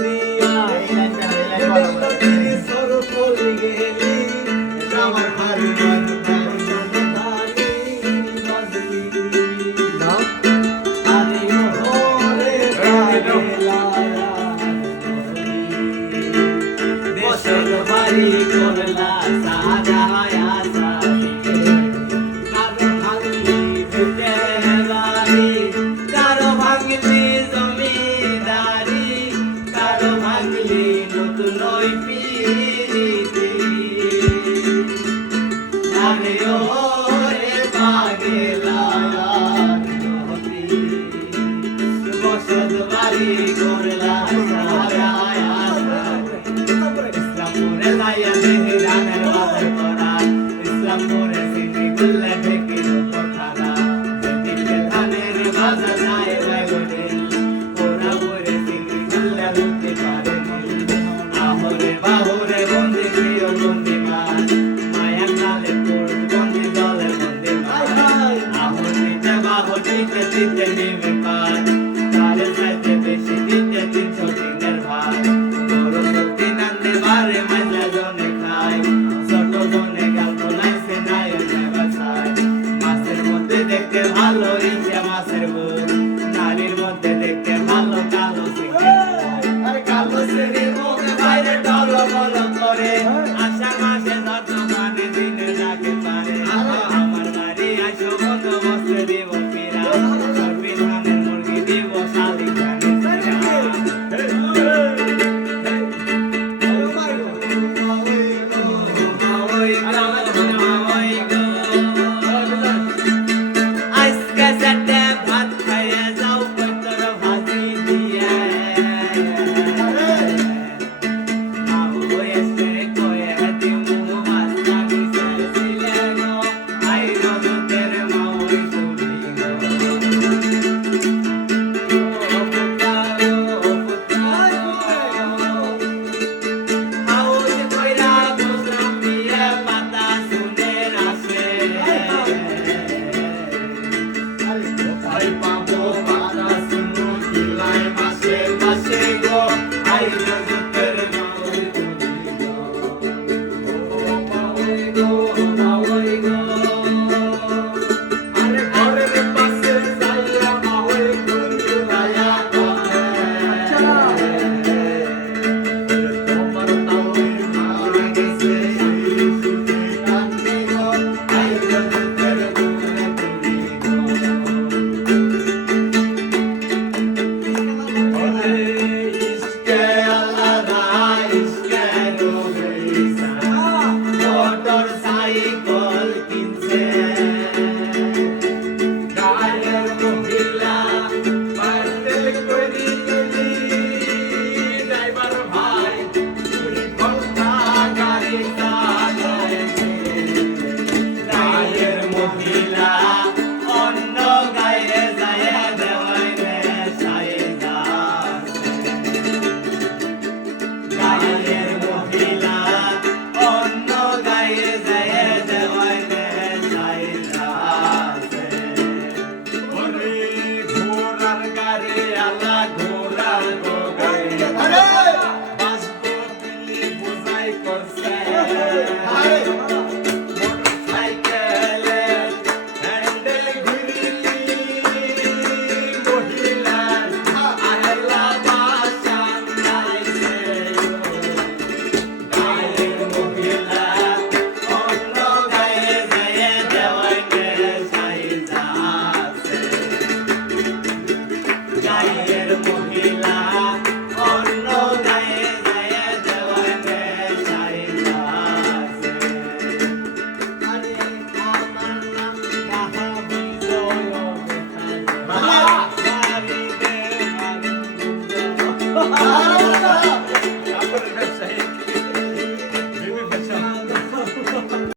দিয়া তিরি সর চলে গেলি আমার ভারি মন প্রাণী বাজলি আরে ওরে পাগলা দেশের বাড়ি করলা সাজা আশা কারো ভাঙলি ভূতের বাড়ি কারো ভাঙলি জমিদারি কারো ভাঙলি নতুন ওই পিরিতি আরে ওরে পাগলা বসত বাড়ি করলা সাজা ইসলামপুরে লাইয়া দেহে গানের বাজার করা ইসলামপুরে সিটি গুল্লা থেকে কথাটা যেদিকে ধানের বাজার নাই বেগুনিল ওরা বলে সিটি গুল্লা লুটতে পারে আহরে বাহুরে বন্দি প্রিয় বন্দি মান মায়া কালে তোর বন্দি দলের বন্দি মান আহরিতে বাহটিতে দিতে নেমে পার তারে চাইতে বেশি দিতে 300 দিনের ভাত বড় সত্যি নান্দে বারে মজা জনে খায় ছোট জনে গল্প লাইছে নাই ব্যবসায় মাছের মধ্যে দেখতে ভালো ইচ্ছা মাছের বুক নারীর মধ্যে দেখতে ভালো কালো আরে কালো শ্রেণীর মুখে বাইরে ডলো বলো করে আষাঢ় মাসে যত মানে দিনে ডাকে পারে আমার বাড়ি আসো বন্ধ বসে দিব ফিরা সংবিধানের মুরগি দিব শালি খানে আজকে সাথে ভাত খাইয়া যাও কতর ভাজি দিয়ে এসে কয়ে দিমু মাস্তা মিশাইছিলে গো আই রজতের মাওই শুনি গো ও পুতা হাউস কইরা বুঝলাম দিয়ে পাতা শুনে আসে আই পাবো পাতা শুনো দিলাই মাসে মাসে গো আই রজতের মাওই শুনি গো ও মাওই গো আরে ঘরের পাশে যাইয়া মাওই কুন্দু লায়া তোমার তাওই মারা গেছে শুনে কান্দি গো আই রজতের মনে করি গো ওরে ইসকে আল্লাহ ইসকে রোবেসা মোটর সাইকেল কিনছে গায়ের মহিলা পার্সেল করি তুলি ড্রাইভার ভাই 2 ঘন্টা গাড়ি চালাইছে গায়ের মহিলা অন্য গায়ে যায় দেওয়াই নেশায় যাচ্ছে গায়ের মহিলা অন্য গায়ে যায় দেওয়াই নেশায় যাচ্ছে ওরে ঘোড়ার গাড়ি আলা ঘোড়ার গাড়ি বাসবো দিলি বোঝাই করছে মোটরসাইকেলের হ্যান্ডেল ঘুরিলি মহিলার আহলা বাসা নাইছে গায়ের মহিলা অন্য গায়ে যায় দেওয়াই নেশায় যাচ্ছে গায়ের মহিলা অন্য গায়ে যায় দেওয়াই নেশায় যাচ্ছে আরে আমার নাম কাহাবি জয় বাবা বাড়ি দে মারি